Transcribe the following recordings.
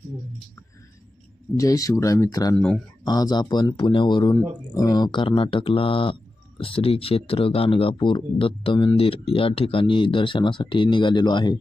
जय शिवराय मित्रांनो, आज आपण पुण्यावरून कर्नाटकला श्री क्षेत्र गाणगापूर दत्त मंदिर या ठिकाणी दर्शनासाठी निघालेलो आहे.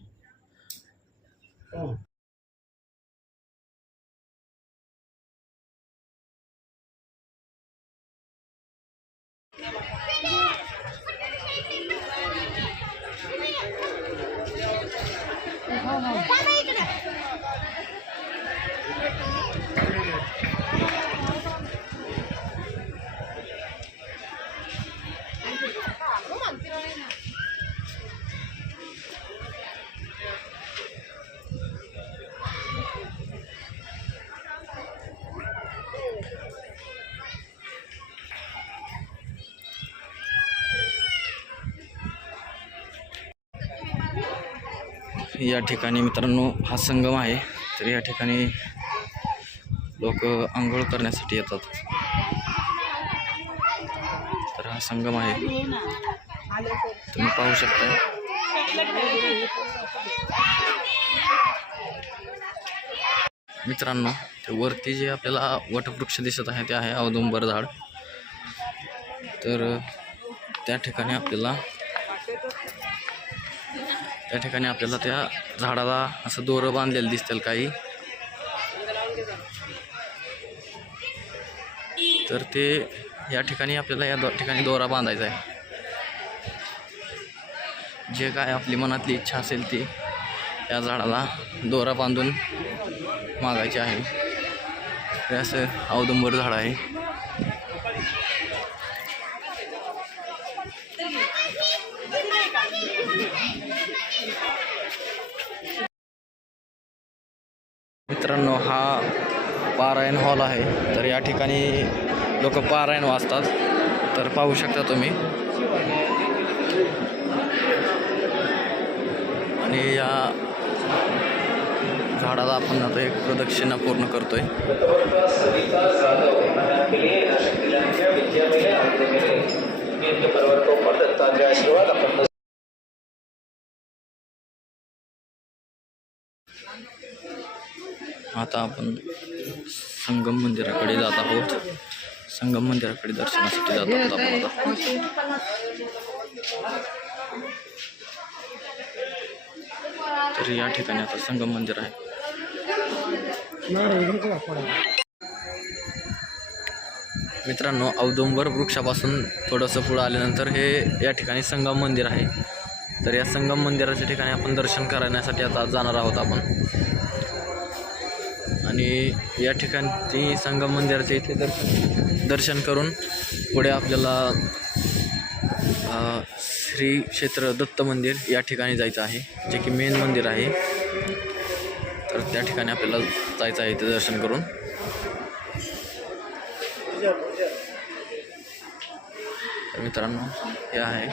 या ठिकाणी मित्रांनो हा संगम आहे. तर या ठिकाणी लोक आंघोळ करण्यासाठी येतात. तर हा संगम आहे, तुम्ही पाहू शकता. मित्रांनो, ते वरती जे आपल्याला वटवृक्ष दिसत आहे ते आहे औदुंबर झाड. तर त्या ठिकाणी आपल्याला त्या झाडाला असं दोरं बांधलेलं दिसतील काही. तर ते या ठिकाणी आपल्याला या ठिकाणी दोरा बांधायचा आहे. जे काय आपली मनातली इच्छा असेल ती या झाडाला दोरा बांधून मागायची आहे. हे असं औदुंबर झाड आहे. मित्रांनो, हा पारायण हॉल आहे. तर या ठिकाणी लोक पारायण वाचतात. तर पाहू शकता तुम्ही. आणि या झाडाला आपण आता एक प्रदक्षिणा पूर्ण करतोय. आता आपण संगम मंदिराकडे जात आहोत. संगम मंदिराकडे दर्शनासाठी जात आहोत आपण आता. तर या ठिकाणी आता संगम मंदिर आहे. मित्रांनो, औदुंबर वृक्षापासून थोडंसं पुढं आल्यानंतर हे या ठिकाणी संगम मंदिर आहे. तर या संगम मंदिराच्या ठिकाणी आपण दर्शन करण्यासाठी आता जाणार आहोत आपण. आणि या ठिकाणी संगम मंदिराचे इथे दर्शन करून पुढे आपल्याला श्री क्षेत्र दत्त मंदिर या ठिकाणी जायचं आहे, जे की मेन मंदिर आहे. तर त्या ठिकाणी आपल्याला जायचं आहे ते दर्शन करून. तर मित्रांनो, हे आहे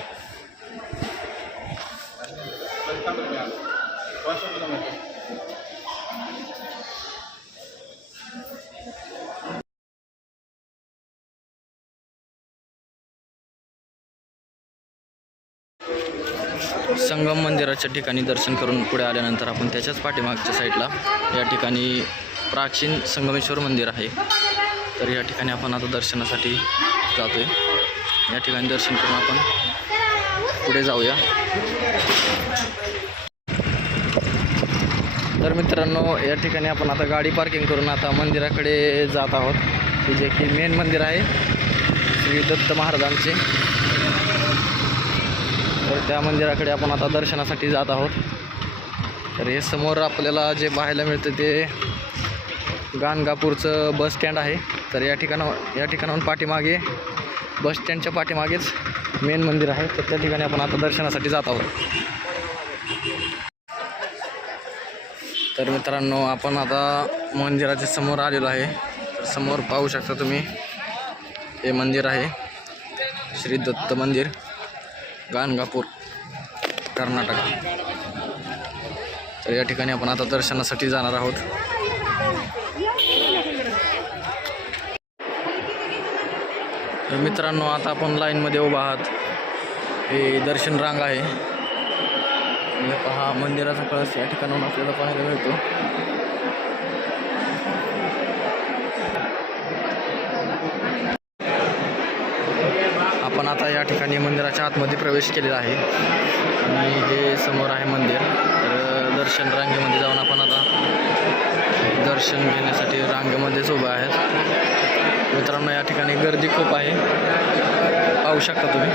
संगम मंदिराच्या ठिकाणी दर्शन करून पुढे आल्यानंतर आपण त्याच्याच पाठीमागच्या साईडला या ठिकाणी प्राचीन संगमेश्वर मंदिर आहे. तर या ठिकाणी आपण आता दर्शनासाठी जातोय. या ठिकाणी दर्शन करून आपण पुढे जाऊया. तर मित्रांनो, या ठिकाणी आपण आता गाडी पार्किंग करून आता मंदिराकडे जात आहोत, की जे की मेन मंदिर आहे श्री दत्त महाराजांचे. तर त्या मंदिराकडे आपण आता दर्शनासाठी जात आहोत. तर हे समोर आपल्याला जे पाहायला मिळतं ते गाणगापूरचं बस स्टँड आहे. तर या ठिकाणाहून पाठीमागे बस स्टँडच्या पाठीमागेच मेन मंदिर आहे. तर त्या ठिकाणी आपण आता दर्शनासाठी जात आहोत. तर मित्रांनो, आपण आता मंदिराच्या समोर आलेलो आहे. तर समोर पाहू शकता तुम्ही, हे मंदिर आहे श्री दत्त मंदिर, गाणगापूर, कर्नाटक. तर या ठिकाणी आपण आता दर्शनासाठी जाणार आहोत. तर मित्रांनो, आता आपण लाईनमध्ये उभा आहात. हे दर्शन रांग आहे. पहा, मंदिराचा कळस या ठिकाणाहून आपल्याला पाहायला मिळतो. आता या ठिकाणी मंदिराच्या आतमध्ये प्रवेश केलेला आहे आणि हे समोर आहे मंदिर. तर दर्शन रांगेमध्ये जाऊन आपण आता दर्शन घेण्यासाठी रांगेमध्येच उभं आहेत. मित्रांनो, या ठिकाणी गर्दी खूप आहे, पाहू शकता तुम्ही.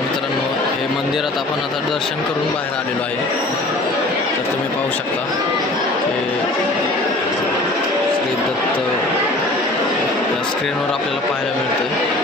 मित्रांनो, हे मंदिरात आपण आता दर्शन करून बाहेर आलेलो आहे. तर तुम्ही पाहू शकता हे श्री दत्त या स्क्रीनवर आपल्याला पाहायला मिळतं.